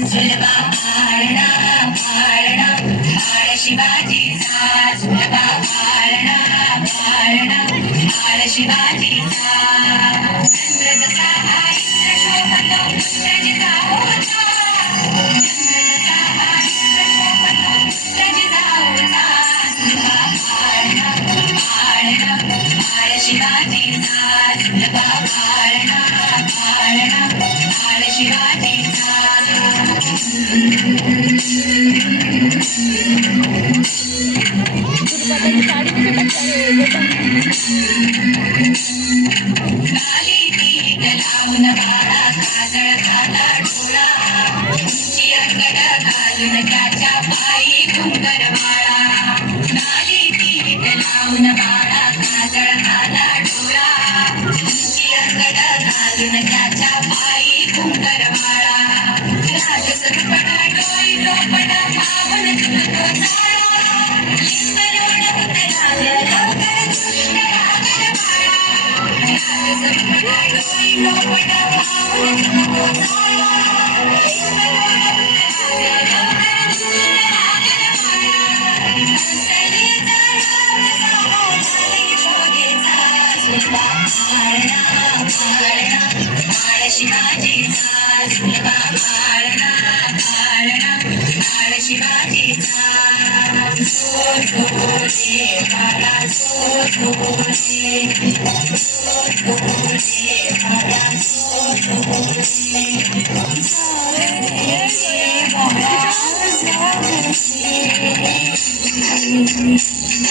झुलवा पाळणा पाळणा बाळ शिवाजीचा झुलवा पाळणा पाळणा बाळ शिवाजीचा चंद्र जसा इंद्र शोभतो रजिता होता चंद्र जसा इंद्र शोभतो रजिता होता झुलवा पाळणा पाळणा बाळ शिवाजीचा झुलवा पाळणा पाळणा बाळ शिवाजीचा लाली टीक लावून बाळा काजळ घाला डोळा उंची अंगड घालून त्याच्या पायी घुंगरवाळा लाली टीक लावून बाळा काजळ घाला डोळा उंची अंगड घालून त्याच्या पायी घुंगरवाळा राजसरपणा डोई डोपणा पावन तुलतो ताळा लिंगलोड उतराले लवकर कृष्ण रागण बाळा राजसरपणा डोई डोपणा पावन तुलतो ताळा लिंगलोड उतराले लवकर कृष्ण रागण बाळा हंसलीचा राम साहा झाले शोधेचा झुलवा पाळणा पाळणा बाळ शिवाजीचा झुलवा पाळणा पाळणा बाळ शिवाजीचा जो तो रे बाळा जो तो रे जो तो रे बाळा जो तो रे बाळा जो तो रे